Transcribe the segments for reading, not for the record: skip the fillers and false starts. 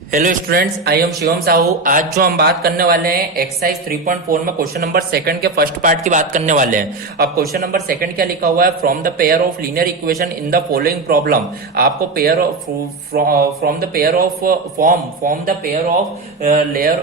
Hello students, I am Shivam Sahu. आज जो हम बात करने वाले हैं एक्सरसाइज 3.4 में क्वेश्चन नंबर सेकंड के फर्स्ट पार्ट की बात करने वाले हैं। अब क्वेश्चन नंबर सेकंड क्या लिखा हुआ है, from the pair of linear equation in the following problem. आपको pair of from the pair of form the pair of layer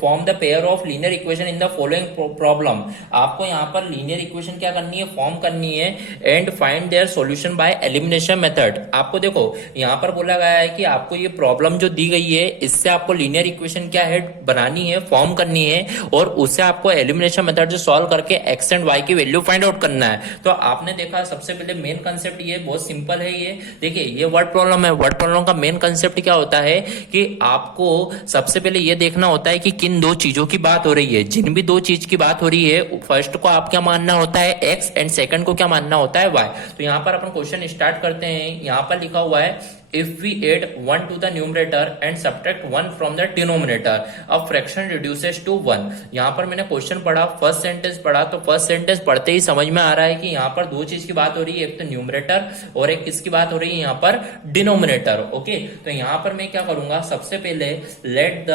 form the pair of linear equation in the following problem. आपको यहाँ पर linear equation क्या करनी है, form करनी है and find their solution by elimination method. आपको देखो यहाँ पर बोला गया है कि आपको ये प्रॉब्लम जो दी गई है इससे आपको लीनियर इक्वेशन क्या है बनानी है, फॉर्म करनी है और उससे आपको एलिमिनेशन मेथड से सॉल्व करके एक्स एंड वाई की वैल्यू फाइंड आउट करना है। तो आपने देखा सबसे पहले मेन कंसेप्ट ये बहुत सिंपल है। ये देखिए, ये वर्ड प्रॉब्लम है। वर्ड प्रॉब्लम का मेन कंसेप्ट क्या होता है कि आपको सबसे पहले ये देखना होता है कि किन दो चीजों की बात हो रही है। जिन भी दो चीज की बात हो रही है, फर्स्ट को आप क्या मानना होता है एक्स एंड सेकंड को क्या मानना होता है वाई। तो यहाँ पर अपन क्वेश्चन स्टार्ट करते हैं। यहाँ पर लिखा हुआ है if we add 1 to the numerator and subtract 1 from the denominator, a fraction reduces to 1। यहाँ पर मैंने क्वेश्चन पढ़ा, फर्स्ट सेंटेंस पढ़ा, तो फर्स्ट सेंटेंस पढ़ते ही समझ में आ रहा है कि यहाँ पर दो चीज की बात हो रही है, एक तो न्यूमरेटर और एक किसकी बात हो रही है यहाँ पर डिनोमिनेटर। ओके, तो यहाँ पर मैं क्या करूंगा, सबसे पहले लेट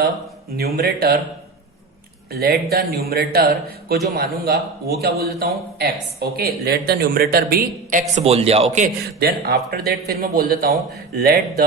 द न्यूमरेटर को जो मानूंगा वो क्या बोल देता हूं X. Okay, let the numerator be X बोल दिया। ओके, देन आफ्टर दैट फिर मैं बोल देता हूं let the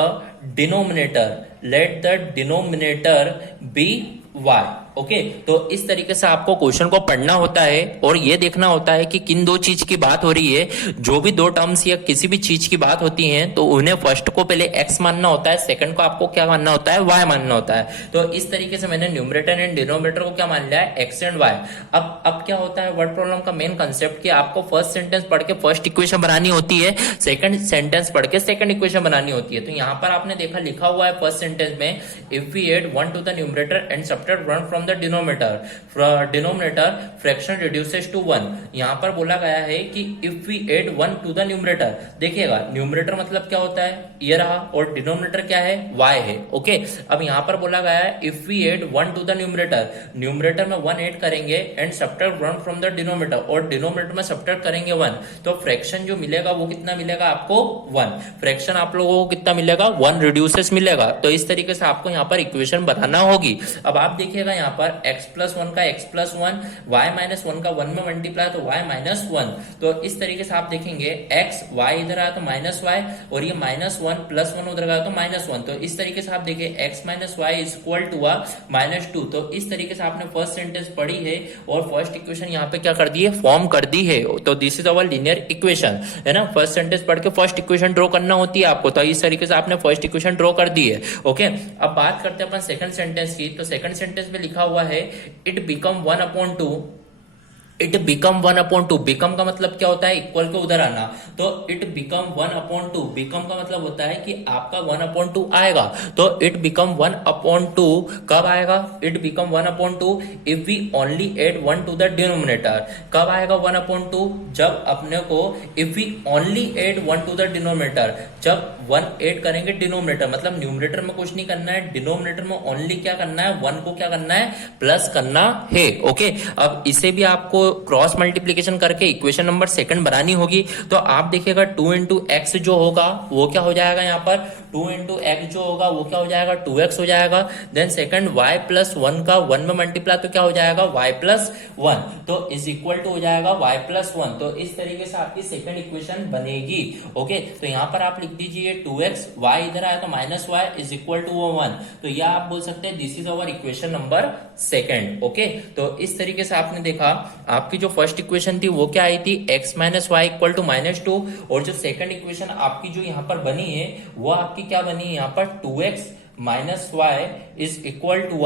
denominator be Y. Okay, तो इस तरीके से आपको क्वेश्चन को पढ़ना होता है और ये देखना होता है कि किन दो चीज की बात हो रही है। जो भी दो टर्म्स या किसी भी चीज की बात होती है तो उन्हें फर्स्ट को पहले एक्स मानना होता है, सेकंड को आपको क्या मानना होता है, वाई मानना होता है। तो इस तरीके से मैंने न्यूमरेटर एंड डिनोमिनेटर को क्या मान लिया है, एक्स एंड वाई। अब क्या होता है वर्ड प्रॉब्लम का मेन कंसेप्ट कि आपको फर्स्ट सेंटेंस पढ़ के फर्स्ट इक्वेशन बनानी होती है, सेकंड सेंटेंस पढ़ के सेकंड इक्वेशन बनानी होती है। तो यहाँ पर आपने देखा लिखा हुआ है फर्स्ट सेंटेंस में, if we add 1 to the numerator and subtract 1 from the denominator fraction reduces to 1। यहां पर बोला गया है कि if we add 1 to the numerator, देखिएगा न्यूमरेटर मतलब क्या होता है, ये रहा, और डिनोमिनेटर क्या है, y है। ओके, अब यहां पर बोला गया है if we add 1 to the numerator में 1 ऐड करेंगे and subtract 1 from the denominator, और डिनोमिनेटर में सब्ट्रैक्ट करेंगे 1, तो फ्रैक्शन जो मिलेगा वो कितना मिलेगा आपको 1। फ्रैक्शन आप लोगों को कितना मिलेगा, 1 रिड्यूसेस मिलेगा। तो इस तरीके से आपको यहाँ पर इक्वेशन बनाना होगी। अब आप देखिएगा यहाँ पर x प्लस 1 का x प्लस 1, y माइनस 1 का 1 में मल्टीप्लाई तो y माइनस 1। तो इस तरीके से आप देखेंगे x y इधर आया तो माइनस y, और ये माइनस 1 प्लस 1 उधर गया तो माइनस 1। तो इस तरीके से आप देखिए x minus Y is equal to minus 2। तो इस तरीके से आपने फर्स्ट सेंटेंस पढ़ी है और फर्स्ट इक्वेशन यहाँ पे क्या कर दी है, फॉर्म कर दी है। तो this is our linear equation, है ना। फर्स्ट सेंटेंस पढ़ के फर्स्ट इक्वेशन ड्रॉ करना होती है आपको, तो इस तरीके से आपने फर्स्ट इक्वेशन ड्रॉ कर दी है। ओके, अब बात करते हैं अपन सेकंड सेंटेंस की। तो सेकंड सेंटेंस में लिखा हुआ है it become 1/2। It become 1/2, become का मतलब क्या होता है, इक्वल के उधर आना। तो इट बिकम 1/2, बिकम का मतलब होता है कि आपका 1/2 आएगा। तो इट बिकम 1/2 कब आएगा, it become 1/2 if we only add 1 to the denominator. कब आएगा 1/2, जब अपने को if we only add 1 to the denominator, जब 1 एड करेंगे डिनोमिनेटर, मतलब न्यूमरेटर में कुछ नहीं करना है, डिनोमिनेटर में ओनली क्या करना है, 1 को क्या करना है, प्लस करना है। ओके, अब इसे भी आपको क्रॉस मल्टीप्लीकेशन करके इक्वेशन नंबर सेकंड बनानी होगी। तो आप देखिएगा 2 इंटू एक्स जो होगा वो क्या हो जाएगा, यहाँ पर 2 इंटू एक्स जो होगा वो क्या हो जाएगा, 2x हो जाएगा। देन सेकंड y प्लस 1 का 1 में मल्टीप्लाई तो क्या हो जाएगा, y प्लस 1, तो इज इक्वल टू हो जाएगा y प्लस 1। तो इस तरीके से आपकी सेकंड इक्वेशन बनेगी। ओके, तो यहाँ पर आप लिख दीजिए 2x, y इधर आया तो minus y is equal to 1। तो यह आप बोल सकते हैं this is our equation number second. Okay, तो इस तरीके से आपने देखा आपकी जो फर्स्ट इक्वेशन थी वो क्या आई थी, x minus Y equal to -2, और जो सेकंड इक्वेशन आपकी जो यहाँ पर बनी है वो आपकी क्या बनी है, यहाँ पर 2x minus Y is equal to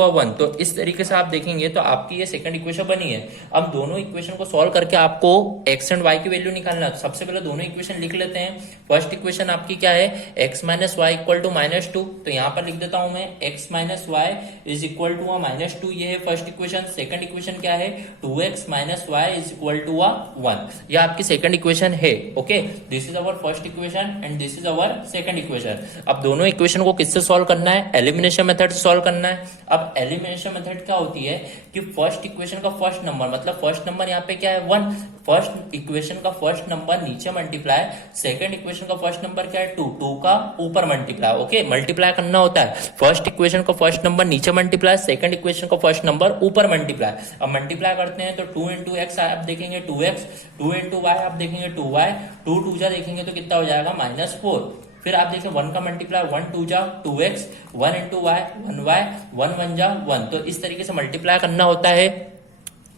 1। तो इस तरीके से आप देखेंगे तो आपकी ये सेकंड इक्वेशन बनी है। अब दोनों इक्वेशन को सॉल्व करके आपको x एंड y की वैल्यू निकालना है। तो सबसे पहले दोनों इक्वेशन लिख लेते हैं। फर्स्ट इक्वेशन आपकी क्या है, x minus Y equal to -2। तो यहाँ पर लिख देता हूं मैं x minus Y is equal to -2, ये है फर्स्ट इक्वेशन। सेकंड इक्वेशन क्या है, 2x minus Y is equal to 1। यह आपकी सेकंड इक्वेशन है। Okay, this is our first equation and this is our second equation. अब दोनों इक्वेशन को किससे सॉल्व करना है, एलिमिनेशन मेथड से सॉल्व करना है। अब एलिमिनेशन मेथड क्या होती है कि फर्स्ट इक्वेशन का फर्स्ट नंबर, मतलब फर्स्ट नंबर यहाँ पे क्या है 1, फर्स्ट इक्वेशन का फर्स्ट नंबर नीचे मल्टीप्लाई, सेकंड इक्वेशन का फर्स्ट नंबर क्या है 2, 2 का ऊपर मल्टीप्लाई। ओके, मल्टीप्लाई करना होता है, फर्स्ट इक्वेशन का फर्स्ट नंबर नीचे मल्टीप्लाई, सेकंड इक्वेशन का फर्स्ट नंबर ऊपर मल्टीप्लाई। अब मल्टीप्लाई करते हैं तो 2 इंटू एक्स आप देखेंगे 2x, 2 इंटू वाई आप देखेंगे 2y, 2 2 जा देखेंगे तो कितना हो जाएगा -4। फिर आप देखें 1 का मल्टीप्लाई 1 2 जा 2x, 1 इंटू वाई 1y, 1 1 जा 1। तो इस तरीके से मल्टीप्लाई करना होता है।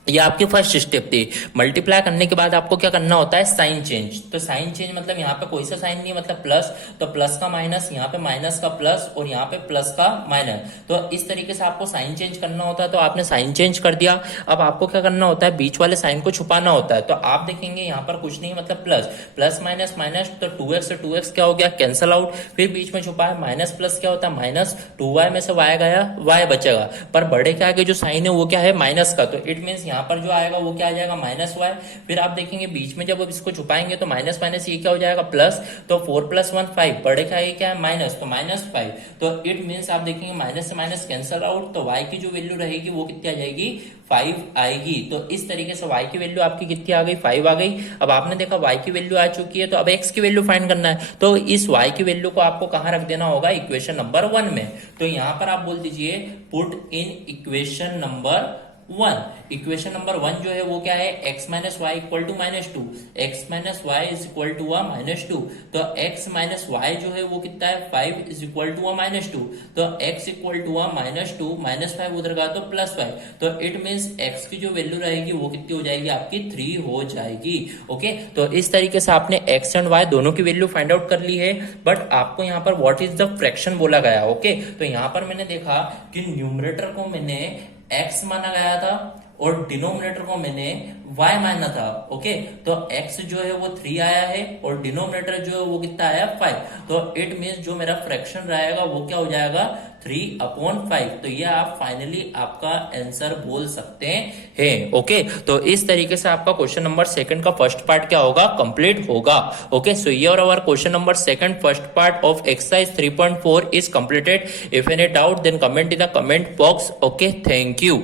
ये आपकी फर्स्ट स्टेप थी। मल्टीप्लाई करने के बाद आपको क्या करना होता है, साइन चेंज। तो साइन चेंज मतलब यहाँ पे कोई सा साइन नहीं है, मतलब प्लस, तो प्लस का माइनस, यहाँ पे माइनस का प्लस और यहाँ पे प्लस का माइनस। तो इस तरीके से आपको साइन चेंज करना होता है। तो आपने साइन चेंज कर दिया। अब आपको क्या करना होता है, बीच वाले साइन को छुपाना होता है। तो आप देखेंगे यहाँ पर कुछ नहीं, मतलब प्लस प्लस माइनस माइनस, तो 2x से 2x क्या हो गया, कैंसल आउट। फिर बीच में छुपा है माइनस प्लस क्या होता है माइनस, 2y में से y गया, y बचेगा। पर बड़े के आगे जो साइन है वो क्या है, माइनस का। तो इट मीन्स यहाँ पर जो आएगा वो क्या आ जाएगा, -y। फिर आप देखेंगे बीच में जब आप इसको छुपाएंगे तो माइनस माइनस ये क्या हो जाएगा, प्लस। तो 4 + 1 5, बड़े का ये क्या है, माइनस, तो -5। तो इट मीन्स आप देखेंगे माइनस से माइनस कैंसल आउट, तो y की जो वैल्यू रहेगी वो कितनी आ जाएगी, 5 आएगी। तो इस तरीके से y की वैल्यू आपकी कितनी आ गई, 5 आ गई। अब आपने देखा y की वैल्यू आ चुकी है, तो अब x की वैल्यू फाइंड करना है। तो इस y की वैल्यू को आपको कहां रख देना होगा, इक्वेशन नंबर 1 में। तो यहां पर आप बोल दीजिए put in equation number 1। Equation number 1 जो है वो क्या है, x - y = -2, x - y = -2। तो x - y जो है वो कितना है, 5 = -2। तो x = -2, -5 उधर का तो +5। तो इट मीन्स x की जो वैल्यू रहेगी वो कितनी हो जाएगी, आपकी 3 हो जाएगी। ओके, तो इस तरीके से आपने x एंड y दोनों की वैल्यू फाइंड आउट कर ली है। बट आपको यहाँ पर व्हाट इज द फ्रैक्शन बोला गया। ओके, तो यहाँ पर मैंने देखा कि न्यूमरेटर को मैंने x माना गया था और डिनोमिनेटर को मैंने y माना था। ओके, तो x जो है वो 3 आया है और डिनोमिनेटर जो है वो कितना आया, 5। तो इट मीन्स जो मेरा फ्रैक्शन रहेगा वो क्या हो जाएगा, 3/5। तो ये आप फाइनली आपका आंसर बोल सकते हैं। ओके, तो इस तरीके से आपका क्वेश्चन नंबर 2 का फर्स्ट पार्ट क्या होगा, कंप्लीट होगा। ओके, सो ये और our question number 2 first part of exercise 3.4 is completed. If any doubt then comment in the comment box. Okay, thank you.